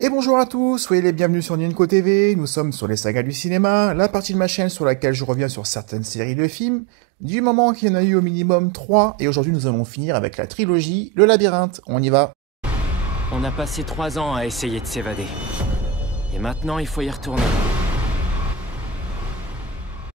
Et bonjour à tous, soyez les bienvenus sur Nienko TV, nous sommes sur les sagas du cinéma, la partie de ma chaîne sur laquelle je reviens sur certaines séries de films, du moment qu'il y en a eu au minimum 3, et aujourd'hui nous allons finir avec la trilogie Le Labyrinthe, on y va. On a passé 3 ans à essayer de s'évader. Et maintenant, il faut y retourner.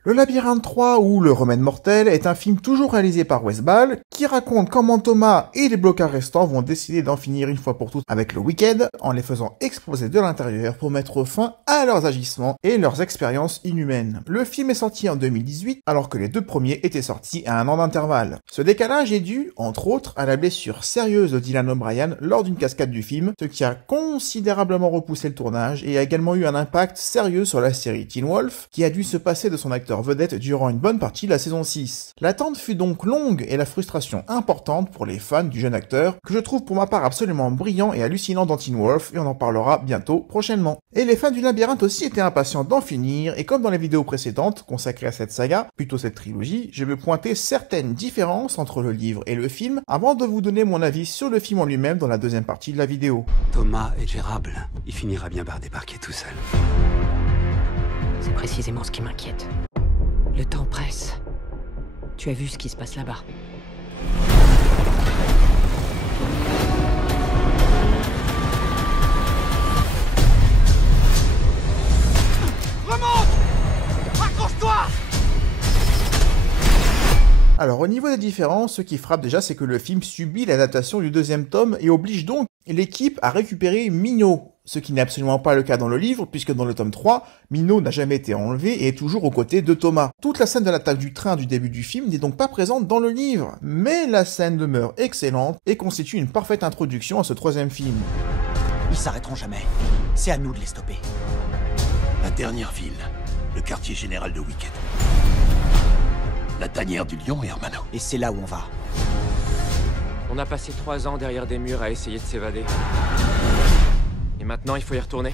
Le Labyrinthe 3 ou Le Remède Mortel est un film toujours réalisé par Wes Ball qui raconte comment Thomas et les blocards restants vont décider d'en finir une fois pour toutes avec le Wicked en les faisant exploser de l'intérieur pour mettre fin à leurs agissements et leurs expériences inhumaines. Le film est sorti en 2018 alors que les deux premiers étaient sortis à un an d'intervalle. Ce décalage est dû, entre autres, à la blessure sérieuse de Dylan O'Brien lors d'une cascade du film, ce qui a considérablement repoussé le tournage et a également eu un impact sérieux sur la série Teen Wolf qui a dû se passer de son acteur vedette durant une bonne partie de la saison 6. L'attente fut donc longue et la frustration importante pour les fans du jeune acteur, que je trouve pour ma part absolument brillant et hallucinant dans Teen Wolf, et on en parlera bientôt prochainement. Et les fans du Labyrinthe aussi étaient impatients d'en finir, et comme dans les vidéos précédentes consacrées à cette saga, plutôt cette trilogie, je vais pointer certaines différences entre le livre et le film, avant de vous donner mon avis sur le film en lui-même dans la deuxième partie de la vidéo. Thomas est gérable. Il finira bien par débarquer tout seul. C'est précisément ce qui m'inquiète. Le temps presse. Tu as vu ce qui se passe là-bas. Remonte! Accroche-toi! Alors au niveau des différences, ce qui frappe déjà c'est que le film subit l'adaptation du deuxième tome et oblige donc l'équipe à récupérer Minot. Ce qui n'est absolument pas le cas dans le livre, puisque dans le tome 3, Minot n'a jamais été enlevé et est toujours aux côtés de Thomas. Toute la scène de l'attaque du train du début du film n'est donc pas présente dans le livre, mais la scène demeure excellente et constitue une parfaite introduction à ce troisième film. Ils s'arrêteront jamais. C'est à nous de les stopper. La dernière ville, le quartier général de Wicked. La tanière du lion et Hermano. Et c'est là où on va. On a passé 3 ans derrière des murs à essayer de s'évader. Et maintenant, il faut y retourner.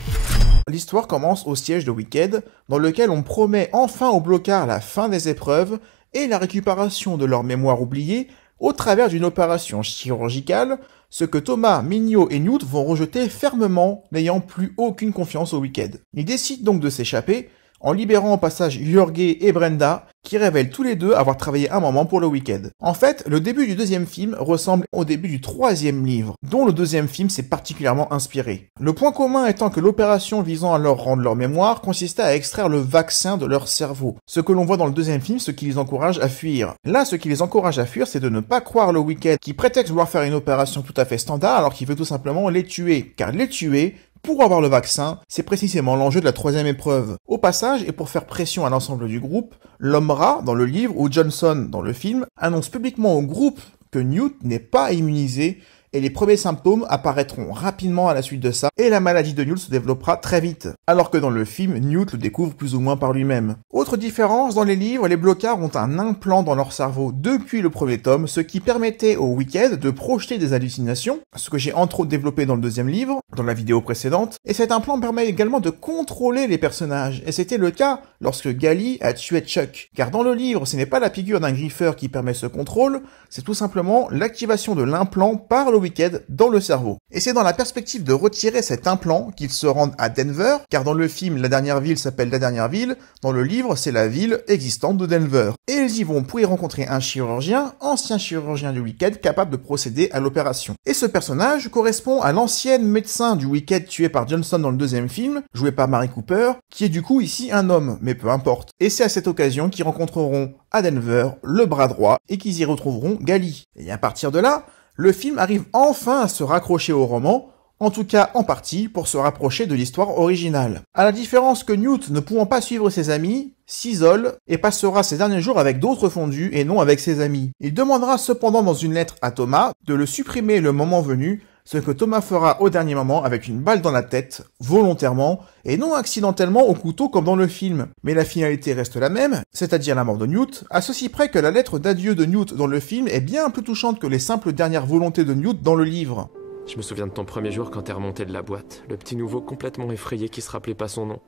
L'histoire commence au siège de Wicked, dans lequel on promet enfin aux blocards la fin des épreuves et la récupération de leur mémoire oubliée au travers d'une opération chirurgicale, ce que Thomas, Minot et Newt vont rejeter fermement, n'ayant plus aucune confiance au Wicked. Ils décident donc de s'échapper, en libérant au passage Jorge et Brenda, qui révèlent tous les deux avoir travaillé un moment pour le Wicked. En fait, le début du deuxième film ressemble au début du troisième livre, dont le deuxième film s'est particulièrement inspiré. Le point commun étant que l'opération visant à leur rendre leur mémoire consistait à extraire le vaccin de leur cerveau, ce que l'on voit dans le deuxième film, ce qui les encourage à fuir. Là, ce qui les encourage à fuir, c'est de ne pas croire le Wicked, qui prétexte vouloir faire une opération tout à fait standard alors qu'il veut tout simplement les tuer, car les tuer, pour avoir le vaccin, c'est précisément l'enjeu de la troisième épreuve. Au passage, et pour faire pression à l'ensemble du groupe, l'homme rat, dans le livre, ou Johnson, dans le film, annonce publiquement au groupe que Newt n'est pas immunisé, et les premiers symptômes apparaîtront rapidement à la suite de ça, et la maladie de Newt se développera très vite, alors que dans le film, Newt le découvre plus ou moins par lui-même. Autre différence, dans les livres, les blocards ont un implant dans leur cerveau depuis le premier tome, ce qui permettait au Wicked de projeter des hallucinations, ce que j'ai entre autres développé dans le deuxième livre, dans la vidéo précédente, et cet implant permet également de contrôler les personnages, et c'était le cas lorsque Gally a tué Chuck, car dans le livre, ce n'est pas la figure d'un griffeur qui permet ce contrôle, c'est tout simplement l'activation de l'implant par le Wicked dans le cerveau. Et c'est dans la perspective de retirer cet implant qu'ils se rendent à Denver, car dans le film, la dernière ville s'appelle la dernière ville, dans le livre, c'est la ville existante de Denver. Et ils y vont pour y rencontrer un chirurgien, ancien chirurgien du Wicked, capable de procéder à l'opération. Et ce personnage correspond à l'ancienne médecin du Wicked tué par Johnson dans le deuxième film, joué par Mary Cooper, qui est du coup ici un homme, mais peu importe. Et c'est à cette occasion qu'ils rencontreront à Denver le bras droit et qu'ils y retrouveront Gally. Et à partir de là, le film arrive enfin à se raccrocher au roman, en tout cas en partie pour se rapprocher de l'histoire originale. À la différence que Newt, ne pouvant pas suivre ses amis, s'isole et passera ses derniers jours avec d'autres fondus et non avec ses amis. Il demandera cependant dans une lettre à Thomas de le supprimer le moment venu, ce que Thomas fera au dernier moment avec une balle dans la tête, volontairement, et non accidentellement au couteau comme dans le film. Mais la finalité reste la même, c'est-à-dire la mort de Newt, à ceci près que la lettre d'adieu de Newt dans le film est bien plus touchante que les simples dernières volontés de Newt dans le livre. Je me souviens de ton premier jour quand t'es remonté de la boîte, le petit nouveau complètement effrayé qui se rappelait pas son nom.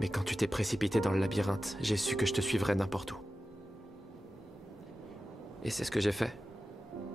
Mais quand tu t'es précipité dans le labyrinthe, j'ai su que je te suivrais n'importe où. Et c'est ce que j'ai fait.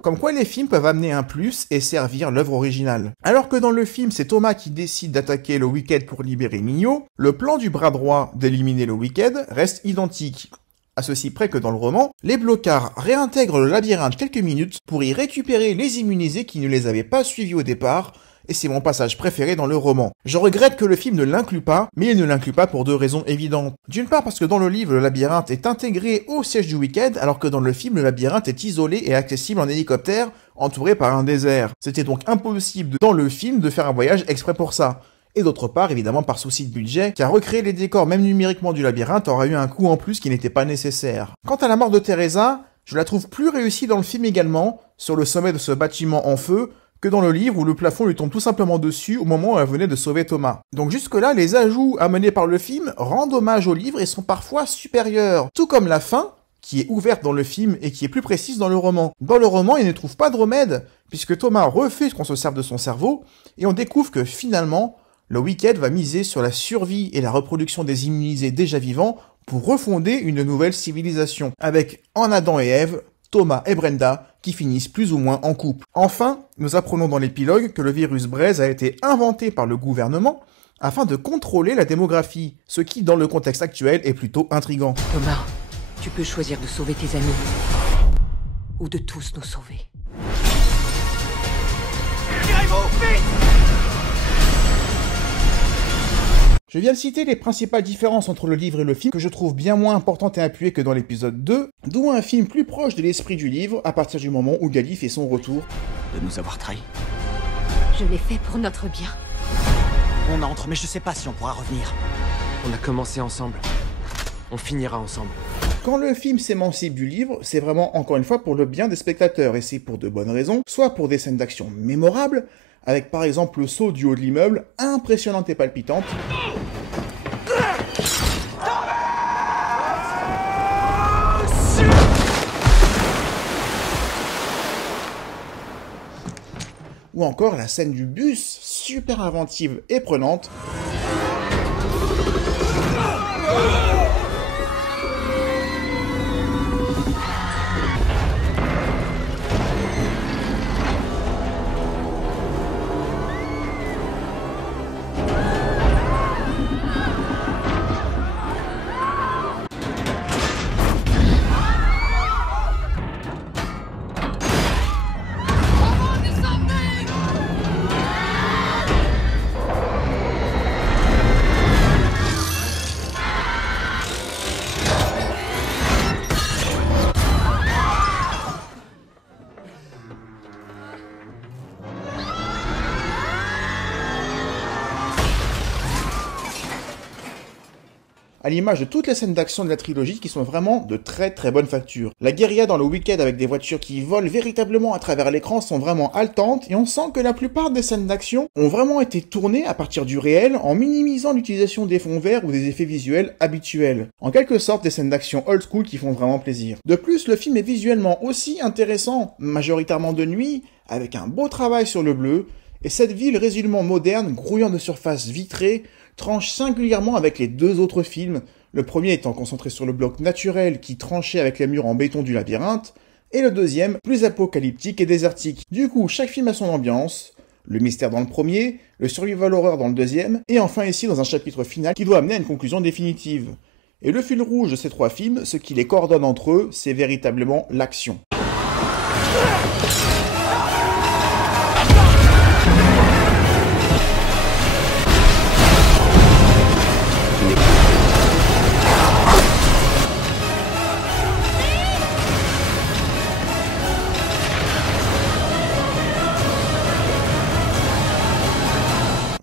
Comme quoi les films peuvent amener un plus et servir l'œuvre originale. Alors que dans le film, c'est Thomas qui décide d'attaquer le Wicked pour libérer Neo, le plan du bras droit d'éliminer le Wicked reste identique. À ceci près que dans le roman, les blocards réintègrent le labyrinthe quelques minutes pour y récupérer les immunisés qui ne les avaient pas suivis au départ, et c'est mon passage préféré dans le roman. Je regrette que le film ne l'inclue pas, mais il ne l'inclut pas pour deux raisons évidentes. D'une part parce que dans le livre, le labyrinthe est intégré au siège du Wicked, alors que dans le film, le labyrinthe est isolé et accessible en hélicoptère, entouré par un désert. C'était donc impossible dans le film de faire un voyage exprès pour ça. Et d'autre part, évidemment, par souci de budget, car recréer les décors même numériquement du labyrinthe aurait eu un coût en plus qui n'était pas nécessaire. Quant à la mort de Teresa, je la trouve plus réussie dans le film également, sur le sommet de ce bâtiment en feu, que dans le livre où le plafond lui tombe tout simplement dessus au moment où elle venait de sauver Thomas. Donc jusque-là, les ajouts amenés par le film rendent hommage au livre et sont parfois supérieurs. Tout comme la fin, qui est ouverte dans le film et qui est plus précise dans le roman. Dans le roman, il ne trouve pas de remède, puisque Thomas refuse qu'on se serve de son cerveau, et on découvre que finalement, le Wicked va miser sur la survie et la reproduction des immunisés déjà vivants pour refonder une nouvelle civilisation, avec en Adam et Ève, Thomas et Brenda, qui finissent plus ou moins en couple. Enfin, nous apprenons dans l'épilogue que le virus Braise a été inventé par le gouvernement afin de contrôler la démographie, ce qui, dans le contexte actuel, est plutôt intriguant. Thomas, tu peux choisir de sauver tes amis, ou de tous nous sauver. Je viens de citer les principales différences entre le livre et le film que je trouve bien moins importantes et appuyées que dans l'épisode 2, d'où un film plus proche de l'esprit du livre à partir du moment où Gali fait son retour. De nous avoir trahis. Je l'ai fait pour notre bien. On entre, mais je sais pas si on pourra revenir. On a commencé ensemble. On finira ensemble. Quand le film s'émancipe du livre, c'est vraiment encore une fois pour le bien des spectateurs, et c'est pour de bonnes raisons, soit pour des scènes d'action mémorables, avec par exemple le saut du haut de l'immeuble, impressionnante et palpitante, ou encore la scène du bus, super inventive et prenante, à l'image de toutes les scènes d'action de la trilogie qui sont vraiment de très très bonne facture. La guérilla dans le Wicked avec des voitures qui volent véritablement à travers l'écran sont vraiment haletantes et on sent que la plupart des scènes d'action ont vraiment été tournées à partir du réel en minimisant l'utilisation des fonds verts ou des effets visuels habituels. En quelque sorte des scènes d'action old school qui font vraiment plaisir. De plus, le film est visuellement aussi intéressant, majoritairement de nuit, avec un beau travail sur le bleu, et cette ville résolument moderne, grouillant de surfaces vitrées, tranche singulièrement avec les deux autres films, le premier étant concentré sur le bloc naturel qui tranchait avec les murs en béton du labyrinthe, et le deuxième plus apocalyptique et désertique. Du coup, chaque film a son ambiance, le mystère dans le premier, le survival horror dans le deuxième, et enfin ici dans un chapitre final qui doit amener à une conclusion définitive. Et le fil rouge de ces trois films, ce qui les coordonne entre eux, c'est véritablement l'action.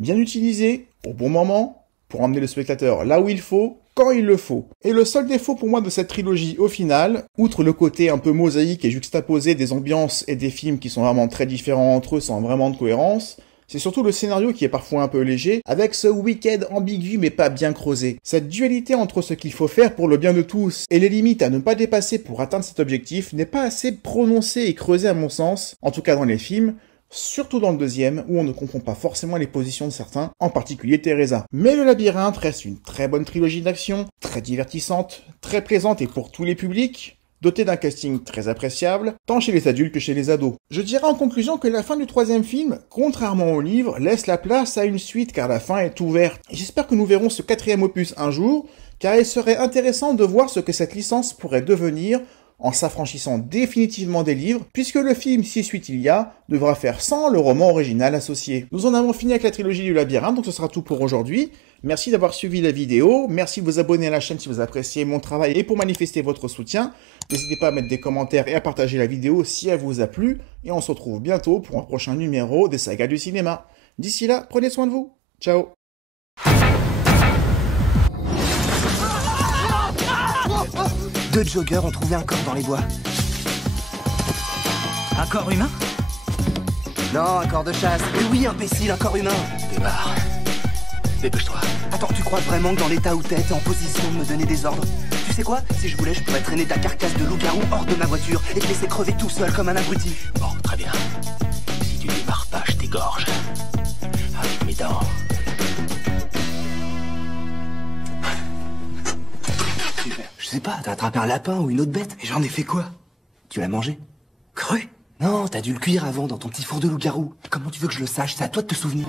Bien utilisé, au bon moment, pour emmener le spectateur là où il faut, quand il le faut. Et le seul défaut pour moi de cette trilogie au final, outre le côté un peu mosaïque et juxtaposé des ambiances et des films qui sont vraiment très différents entre eux sans vraiment de cohérence, c'est surtout le scénario qui est parfois un peu léger, avec ce Wicked ambigu mais pas bien creusé. Cette dualité entre ce qu'il faut faire pour le bien de tous et les limites à ne pas dépasser pour atteindre cet objectif n'est pas assez prononcée et creusée à mon sens, en tout cas dans les films, surtout dans le deuxième, où on ne comprend pas forcément les positions de certains, en particulier Teresa. Mais le labyrinthe reste une très bonne trilogie d'action, très divertissante, très plaisante et pour tous les publics, doté d'un casting très appréciable, tant chez les adultes que chez les ados. Je dirais en conclusion que la fin du troisième film, contrairement au livre, laisse la place à une suite car la fin est ouverte. J'espère que nous verrons ce quatrième opus un jour, car il serait intéressant de voir ce que cette licence pourrait devenir en s'affranchissant définitivement des livres, puisque le film, si suite il y a, devra faire sans le roman original associé. Nous en avons fini avec la trilogie du labyrinthe, donc ce sera tout pour aujourd'hui. Merci d'avoir suivi la vidéo, merci de vous abonner à la chaîne si vous appréciez mon travail et pour manifester votre soutien. N'hésitez pas à mettre des commentaires et à partager la vidéo si elle vous a plu, et on se retrouve bientôt pour un prochain numéro des sagas du cinéma. D'ici là, prenez soin de vous. Ciao. Deux joggeurs ont trouvé un corps dans les bois. Un corps humain? Non, un corps de chasse. Mais oui, imbécile, un corps humain. Démarre. Dépêche-toi. Attends, tu crois vraiment que dans l'état où t'es en position de me donner des ordres? Tu sais quoi? Si je voulais, je pourrais traîner ta carcasse de loup-garou hors de ma voiture et te laisser crever tout seul comme un abruti. Bon, très bien. Si tu démarres pas, je t'égorge. Avec mes dents. Je sais pas, t'as attrapé un lapin ou une autre bête et j'en ai fait quoi? Tu l'as mangé? Cru? Non, t'as dû le cuire avant dans ton petit four de loup-garou. Comment tu veux que je le sache? C'est à toi de te souvenir.